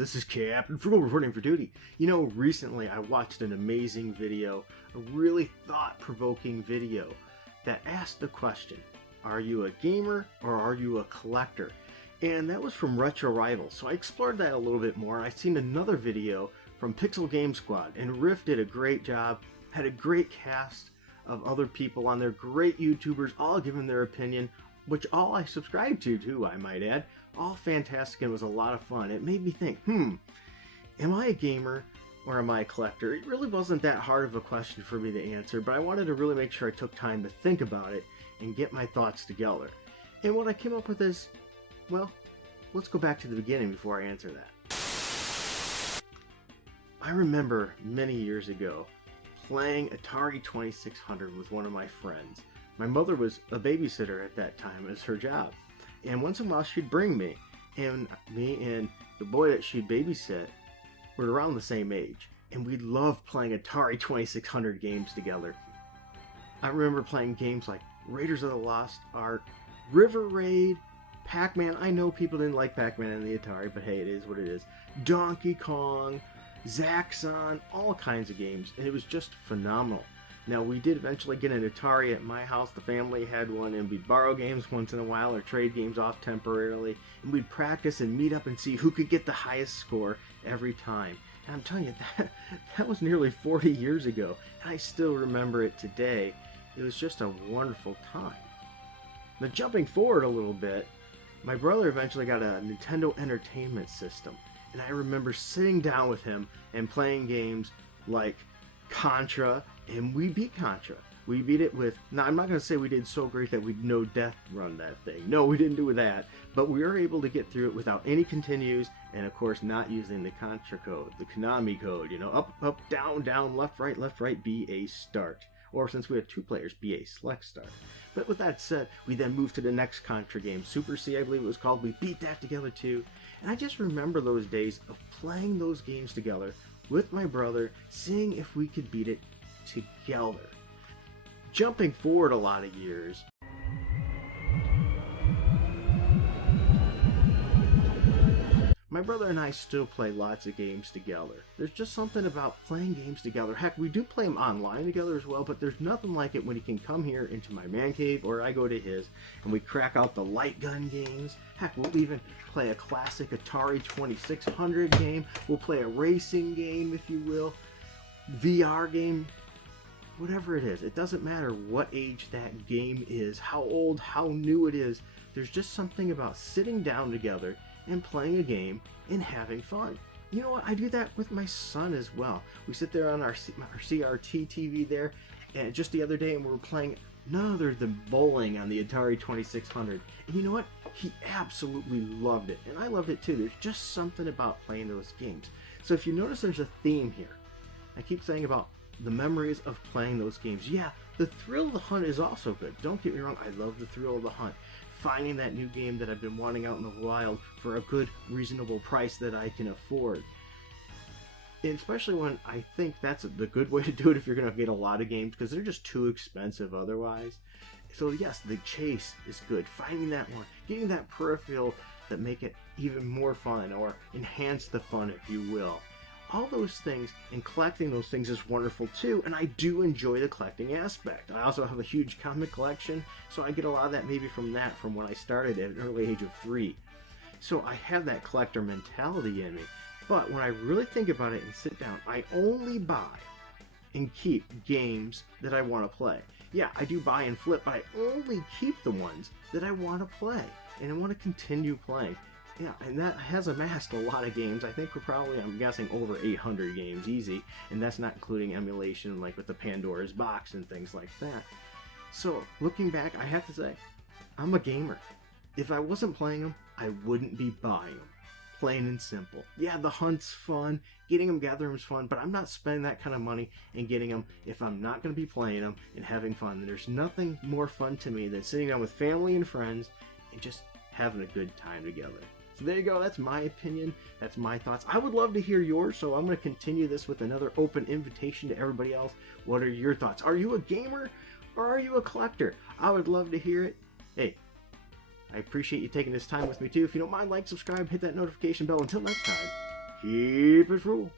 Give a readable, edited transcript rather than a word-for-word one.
this is Captain Frugal reporting for duty. You know, recently I watched an amazing video, a really thought-provoking video that asked the question, are you a gamer or are you a collector? And that was from Retro Rivals, so I explored that a little bit more. I seen another video from Pixel Game Squad, and Riff did a great job, had a great cast of other people on there, great YouTubers, all giving their opinion, which all I subscribed to too, I might add. All fantastic, and it was a lot of fun. It made me think, am I a gamer or am I a collector? It really wasn't that hard of a question for me to answer, but I wanted to really make sure I took time to think about it and get my thoughts together. And what I came up with is, well, let's go back to the beginning before I answer that. I remember many years ago playing Atari 2600 with one of my friends. My mother was a babysitter at that time as her job. And once in a while she'd bring me. And me and the boy that she'd babysit were around the same age. And we loved playing Atari 2600 games together. I remember playing games like Raiders of the Lost Ark, River Raid, Pac-Man. I know people didn't like Pac-Man in the Atari, but hey, it is what it is. Donkey Kong, Zaxxon, all kinds of games. And it was just phenomenal. Now, we did eventually get an Atari at my house. The family had one, and we'd borrow games once in a while or trade games off temporarily. And we'd practice and meet up and see who could get the highest score every time. And I'm telling you, that was nearly 40 years ago, and I still remember it today. It was just a wonderful time. Now, jumping forward a little bit, my brother eventually got a Nintendo Entertainment System. And I remember sitting down with him and playing games like Contra, and we beat Contra. We beat it with, now I'm not going to say we did so great that we'd no death run that thing. No, we didn't do that. But we were able to get through it without any continues, and of course not using the Contra code, the Konami code, you know, up, up, down, down, left, right, B, A, start. Or since we had two players, B, A, select, start. But with that said, we then moved to the next Contra game, Super C, I believe it was called. We beat that together too. And I just remember those days of playing those games together with my brother, seeing if we could beat it together. Jumping forward a lot of years, my brother and I still play lots of games together. There's just something about playing games together. Heck, we do play them online together as well, but there's nothing like it when he can come here into my man cave or I go to his and we crack out the light gun games. Heck, we'll even play a classic Atari 2600 game. We'll play a racing game, if you will, VR game, whatever it is. It doesn't matter what age that game is, how old, how new it is. There's just something about sitting down together and playing a game and having fun. You know what? I do that with my son as well. We sit there on our CRT TV there, and just the other day, and we were playing none other than bowling on the Atari 2600. And you know what? He absolutely loved it, and I loved it too. There's just something about playing those games. So if you notice, there's a theme here. I keep saying about the memories of playing those games. Yeah, the thrill of the hunt is also good. Don't get me wrong, I love the thrill of the hunt. Finding that new game that I've been wanting out in the wild for a good, reasonable price that I can afford. And especially when I think that's the good way to do it if you're going to get a lot of games, because they're just too expensive otherwise. So yes, the chase is good. Finding that one, getting that peripheral that make it even more fun or enhance the fun, if you will. All those things, and collecting those things is wonderful too, and I do enjoy the collecting aspect. I also have a huge comic collection, so I get a lot of that maybe from when I started at an early age of 3. So I have that collector mentality in me. But when I really think about it and sit down, I only buy and keep games that I want to play. Yeah, I do buy and flip, but I only keep the ones that I want to play, and I want to continue playing. Yeah, and that has amassed a lot of games. I think we're probably, I'm guessing, over 800 games easy, and that's not including emulation like with the Pandora's Box and things like that. So, looking back, I have to say, I'm a gamer. If I wasn't playing them, I wouldn't be buying them. Plain and simple. Yeah, the hunt's fun, getting them, gathering them's fun, but I'm not spending that kind of money and getting them if I'm not going to be playing them and having fun. And there's nothing more fun to me than sitting down with family and friends and just having a good time together. So there you go, that's my opinion, that's my thoughts. I would love to hear yours, so I'm going to continue this with another open invitation to everybody else. What are your thoughts? Are you a gamer or are you a collector? I would love to hear it. Hey, I appreciate you taking this time with me too. If you don't mind, like, subscribe, hit that notification bell. Until next time, keep it true.